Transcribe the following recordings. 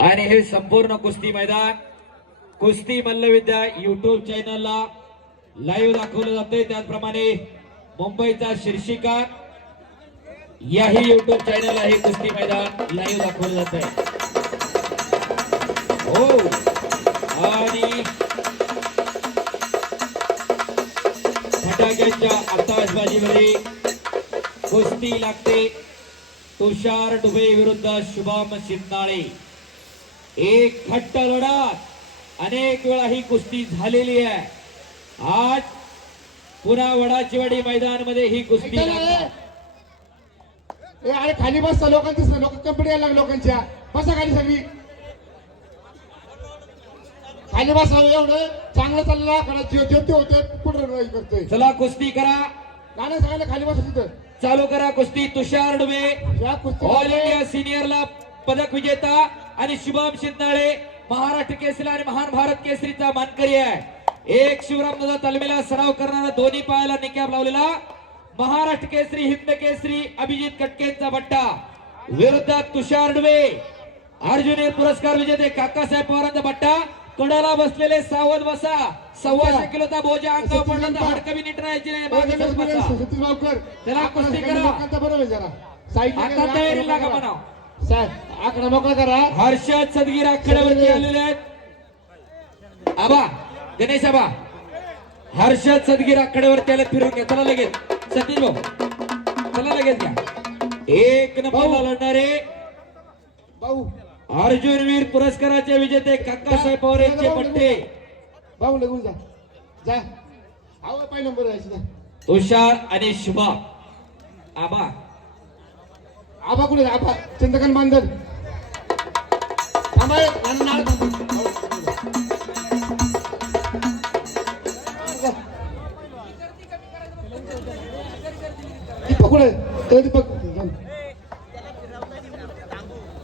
आणि हे संपूर्ण कुस्ती मैदान कुस्ती मल्लविद्या युट्यूब चॅनलला लाईव्ह दाखवलं जातंय. त्याचप्रमाणे मुंबईचा शीर्षिका याही युट्यूब चॅनलला हे कुस्ती मैदान लाईव्ह दाखवलं जात आहे हो. आणि फटाक्यांच्या आताशबाजीमध्ये कुस्ती लागते. तुषार डुबे विरुद्ध शुभम शिंदाळे एक घट्ट लढत. अनेक वेळा ही कुस्ती झालेली आहे. आज पुन्हा वडाचीवाडी मैदानामध्ये ही कुस्ती अरे खाली बसता लोकांचं लोक कंपनी यायला लोकांच्या. बसा खाली सगळी. खाली बसा एवढं. चांगलं चाललं. जेवते होते पुढे करतोय. चला कुस्ती करा. गाणं सांगायला खाली बसा तिथं चालू करा कुस्ती. तुषार डुबे. या कुस्ती ऑल इंडिया सिनियरला पदक विजेता. आणि शुभम शिंदाळे महाराष्ट्र केसरी आणि महान भारत केसरीचा मानकरी आहे. एक शिवराम दादा तालमीला सराव करणारा दोन्ही पायाला निकॅप लावलेला महाराष्ट्र केसरी हिंद केसरी अभिजित कटकेंचा बट्टा. विरुद्ध तुषार डुबे अर्जुनी पुरस्कार विजेते काकासाहेब पवारांचा बट्टा. कडाला बसलेले सावध बसा. सव्वाशे किलोचा बोजा अंगावर पडला तर नीट राहायची नाही मागे त्याला कुस्ती करा. जरा. म्हणा आकडा मोकळा करा. हर्षद सदगीर आखाड्यावरती आलेले आहेत. आबा गणेश आबा. हर्षद सदगीर आखाड्यावरती आले फिरून घ्या. चला लगेच. सतीश भाऊ चला लगेच घ्या. एक नंबरला लढणारे भाऊ. अर्जुन वीर पुरस्काराचे विजेते काकासाहेब पवार यांचे पट्टे. भाऊ लगून जा. जा. आवा पाय नंबर तुषार आणि शुभा. आबा आबा कुठे आबा चंद्रकांत बांधर थांबा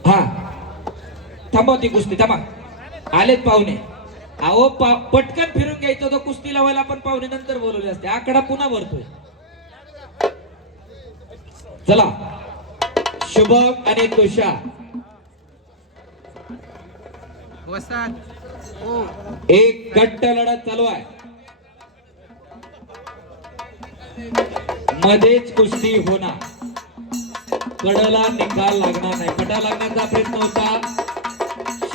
हा. थांबा ती कुस्ती थांबा. आलेत पाहुणे. अहो पा- पटकन फिरून घ्यायचं तो कुस्ती लावायला आपण पाहुणे नंतर बोलवले असते. आकडा पुन्हा भरतोय. चला. शुभम आणि तुषार. एक घट्ट लढत चालू आहे. मध्येच कुस्ती होणार. कडला निकाल लागणार नाही. पटा लागण्याचा प्रयत्न होता.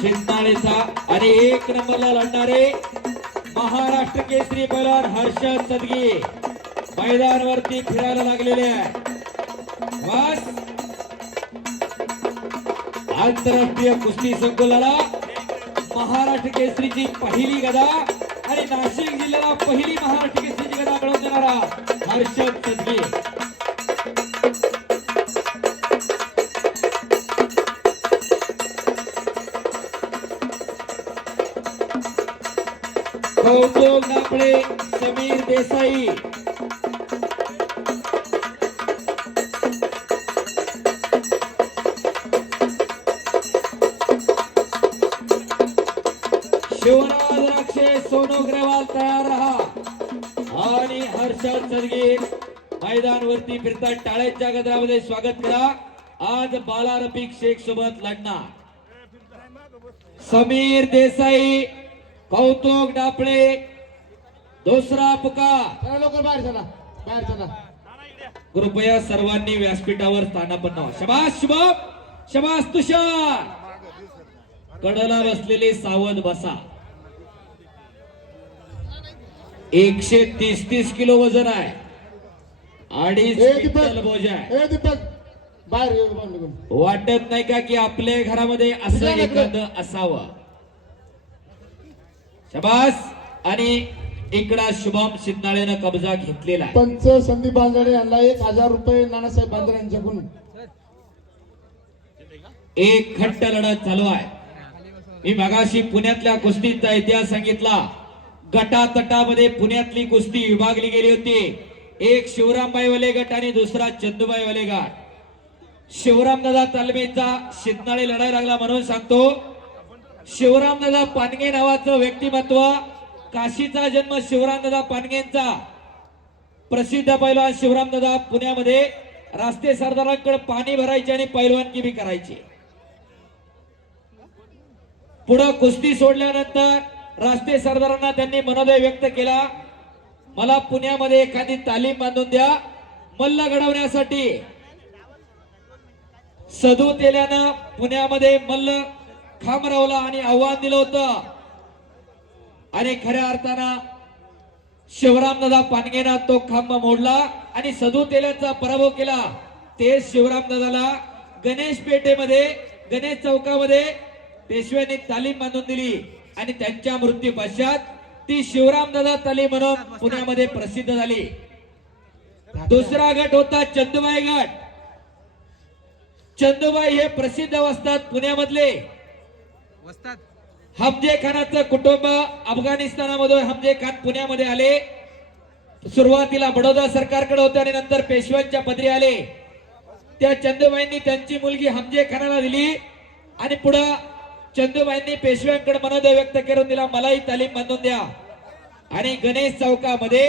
शिंदाळेचा. आणि एक नंबरला लढणारे महाराष्ट्र केसरी पैलवान हर्षद सदगी. मैदानावरती फिरायला लागलेले आहे आंतरराष्ट्रीय कुस्ती संकुलाला महाराष्ट्र केसरीची पहिली गदा आणि नाशिक जिल्ह्याला पहिली महाराष्ट्र केसरीची गदा मिळवून देणारा हर्षद सदगी. कौतुक नापळे समीर देसाई. शिवराज राक्षे सोनू ग्रेवाल तयार राहा. आणि हर्षद सदगीर मैदानवरती फिरतात. टाळ्यांच्या गजरामध्ये स्वागत करा. आज बाला रफिक शेख सोबत लढणार. समीर देसाई कौतुक डापळे दुसरा पुकार. लवकर बाहेर चला. बाहेर चला. कृपया सर्वांनी व्यासपीठावर स्थानापन्न व्हा. शबास शुभम शबास तुषार. कडला बसलेले सावध बसा. एकशे तीस तीस किलो वजन आहे. अडीच बोजा आहे. वाटत नाही का की आपल्या घरामध्ये असं एखादं असावं? शबास. आणि इकडा शुभम शिंदाळेनं कब्जा घेतलेला पंच संदीप बांधडे यांना एक हजार रुपये नानासाहेब बांधडे यांच्याकडून. एक खट्ट लढत चालू आहे. मी मगाशी पुण्यातल्या कुस्तीचा इतिहास सांगितला. गटातटामध्ये पुण्यातली कुस्ती विभागली गेली होती. एक शिवरामबाई वले गट आणि दुसरा चंदुबाई वले गट. शिवरामदादा तालमेचा शितनाळे लढाई लागला म्हणून सांगतो. शिवरामदादा पानगे नावाचं व्यक्तिमत्व काशीचा जन्म शिवरामदादा पानगेंचा. प्रसिद्ध पैलवान शिवरामदादा पुण्यामध्ये रास्ते सरदारांकडे पाणी भरायचे आणि पैलवानगी बी करायची. पुढं कुस्ती सोडल्यानंतर राष्ट्रीय सरदारांना त्यांनी मनोदय व्यक्त केला. मला पुण्यामध्ये एखादी तालीम बांधून द्या. मल्ल घडवण्यासाठी सदू तेल्यानं पुण्यामध्ये मल्ल खामरवला आणि आव्हान दिलं होतं. आणि खऱ्या अर्थानं शिवराम दादा पानगेना तो खांब मोडला आणि सदू तेल्याचा पराभव केला. ते शिवरामदादाला गणेश पेठेमध्ये गणेश चौकामध्ये पेशव्यांनी तालीम बांधून दिली आणि त्यांच्या मृत्यू पश्चात ती शिवरामदादा तालीम म्हणून पुण्यामध्ये प्रसिद्ध झाली. दुसरा गट होता चंदुबाई गट. चंदुबाई हे प्रसिद्ध वसतात पुण्यामधले. हमजे खानाचं कुटुंब अफगाणिस्तानामधून हमजे खान पुण्यामध्ये आले. सुरुवातीला बडोदा सरकारकडे होते आणि नंतर पेशव्यांच्या पदरी आले. त्या चंदबाईंनी त्यांची मुलगी हमजे खानाला दिली आणि पुढं चंदूबाईंनी पेशव्यांकडे मनोदय व्यक्त करून दिला मलाही तालीम बांधून द्या. आणि गणेश चौकामध्ये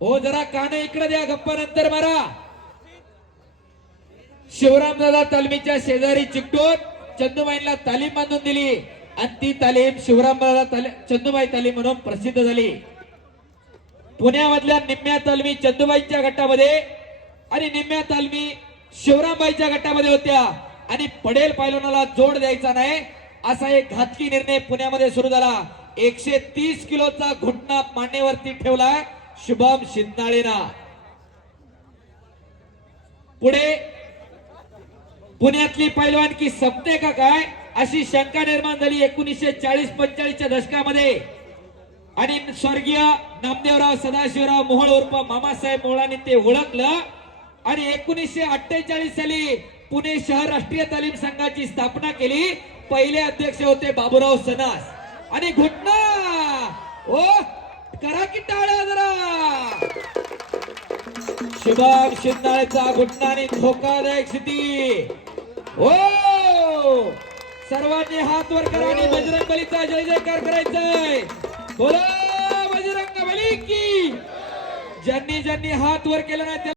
हो जरा कान इकडे द्या गप्पा नंतर मारा. शिवरामदादा तालमीच्या शेजारी चिकटून चंदूबाईंना तालीम बांधून दिली. आणि ती तालीम शिवरामदादा चंदूबाई तालीम म्हणून प्रसिद्ध झाली. पुण्यामधल्या निम्म्या तालमी चंदूबाईंच्या गटामध्ये आणि निम्म्या तालमी शिवरामबाईच्या गटामध्ये होत्या. आणि पडेल पायलोनाला जोड द्यायचा नाही असा एक घातकी निर्णय पुण्यामध्ये सुरू झाला. एकशे तीस किलोचा घुटणा मांडीवरती ठेवला शुभम शिंदाळेना. पुढे पुण्यातली पैलवानकी संपते का काय अशी शंका निर्माण झाली एकोणीसशे चाळीस पंचेचाळीसच्या दशकामध्ये. आणि स्वर्गीय नामदेवराव सदाशिवराव मोहोळ उर्फ मामासाहेब मोहळाने ते ओळखलं. आणि एकोणीसशे अठ्ठेचाळीस साली पुणे शहर राष्ट्रीय तालीम संघाची स्थापना केली. पहिले अध्यक्ष होते बाबूराव सनास आणि घुटना! ओ करा की टाळ्या जरा! शुभम शिंदाळेचा घुटना आणि धोकादायक स्थिती. हो सर्वांनी हात वर करा आणि बजरंग बलीचा जय जयकार करायचाय बोला बजरंग बली की! ज्यांनी ज्यांनी हात वर केला नाही